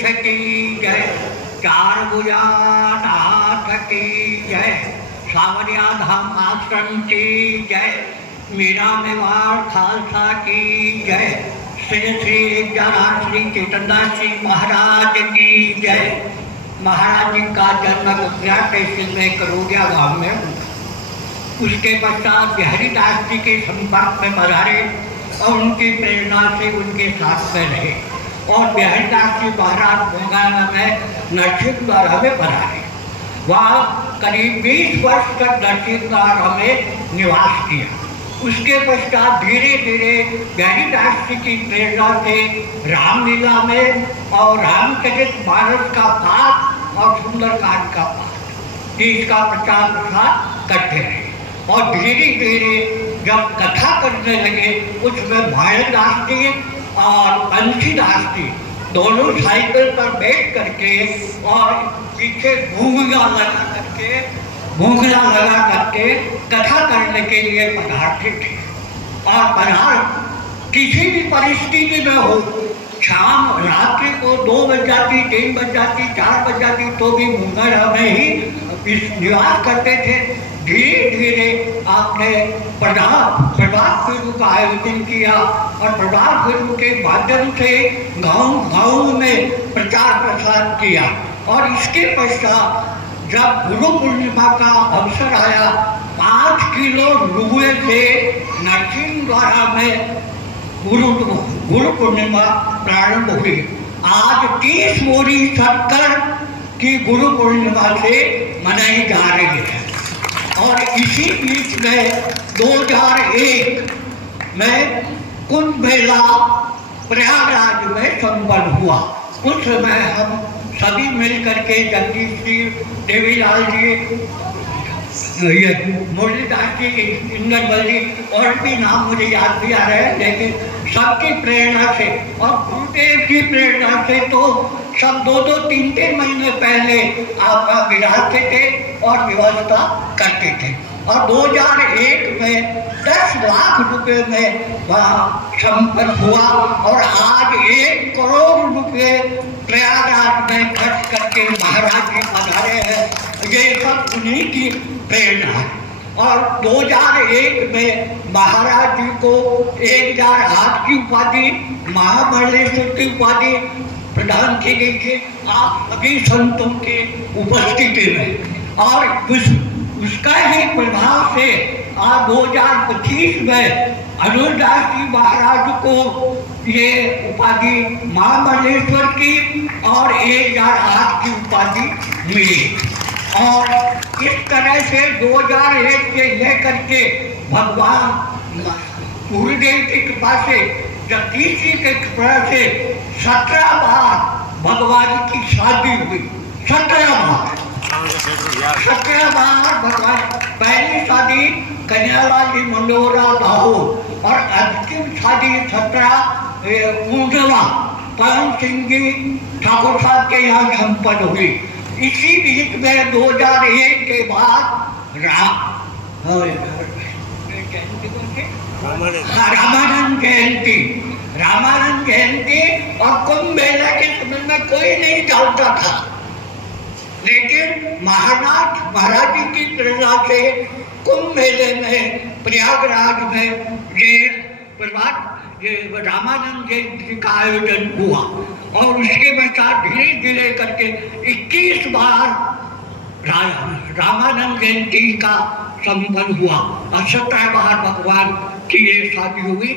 श्रेष्ठ की जय, चार भुजा नाथ की जय, सावरिया धाम आश्रम की जय, मीरा मेवाड़ खालसा की जय, श्री श्री श्री चेतनदास जी महाराज की जय। महाराज जी का जन्म गुजरात तहसील में करोड़िया गांव में हुआ। उसके पश्चात बिहारीदास जी के संपर्क में पधारे और उनकी प्रेरणा से उनके साथ में रहे और बिहारीदास जी महाराज बंगाल में नरसिंहद्वारा में पधारे। वहाँ करीब 20 वर्ष तक नरसिंहद्वारा में निवास किया। उसके पश्चात धीरे धीरे बिहारीदास जी की प्रेरणा से रामलीला में और रामचरित मानस का पाठ और सुंदरकांड का पाठ इसका प्रचार प्रसार करते रहे और धीरे धीरे जब कथा करने लगे उसमें मायादास जी और बंसीदास जी दोनों साइकिल पर बैठ करके और पीछे घूंघला लगा करके कथा करने के लिए पधारते थे। और पधार किसी भी परिस्थिति में हो, शाम रात्रि को 2 बज जाती, 3 बज जाती, 4 बज जाती तो भी मुंगरा में ही निवास करते थे। धीरे धीरे आपने प्रभात फिल्म का आयोजन किया और प्रभात फिल्म के माध्यम से गांव में प्रचार प्रसार किया और इसके पश्चात जब गुरु पूर्णिमा का अवसर आया 5 किलो रुए से नरसिंहद्वारा में गुरु पूर्णिमा प्रारंभ हुई। आज 30 बोरी शक्कर की गुरु पूर्णिमा से मनाई जा रही है और इसी बीच में 2001 में कुंभ मेला प्रयागराज में संपन्न हुआ। उस समय हम सभी मिल करके जगदीश जी, देवीलाल जी, मुरलीदास जी, इंद्रबल जी और भी नाम मुझे याद भी आ रहे हैं, लेकिन सबकी प्रेरणा से और गुरुदेव की प्रेरणा से तो सब 2-2, 3-3 महीने पहले आपका विराजते थे और व्यवस्था करते थे और 2001 में 10 लाख रुपए में वहाँ संपन्न हुआ और आज 1 करोड़ रुपए प्रयागराज में खर्च करके महाराज जी पधारे हैं। ये सब उन्हीं की प्रेरणा है और 2001 में महाराज जी को 1008 की उपाधि, महामंडलेश्वर की उपाधि प्रदान की गई थी आप सभी संतों की उपस्थिति में और उसका ही प्रभाव से आज 2025 में अनुदास जी महाराज को ये उपाधि महामंडलेश्वर की और 1008 की उपाधि मिली और इस तरह से 2001 से लेकर के भगवान गुरुदेव की कृपा से जगदीश जी की कृपा से 17 बार भगवान की शादी हुई। 17 बार भगवान, पहली शादी कन्यालाल जी मंडोरा लाहौर और अंतिम शादी 17 ऊंटला पवन सिंह जी ठाकुर साहब के यहाँ संपन्न हुई। इसी बीच में 2001 के बाद रामानंद जयंती और कुंभ मेला के समय में कोई नहीं जानता था, लेकिन महाराज जी की प्रेरणा से कुंभ मेले में प्रयागराज में ये रामानंद जयंती का आयोजन हुआ और उसके पश्चात धीरे धीरे करके 21 बार रामानंद जयंती का संपन्न हुआ और 17 बार भगवान की ये शादी हुई।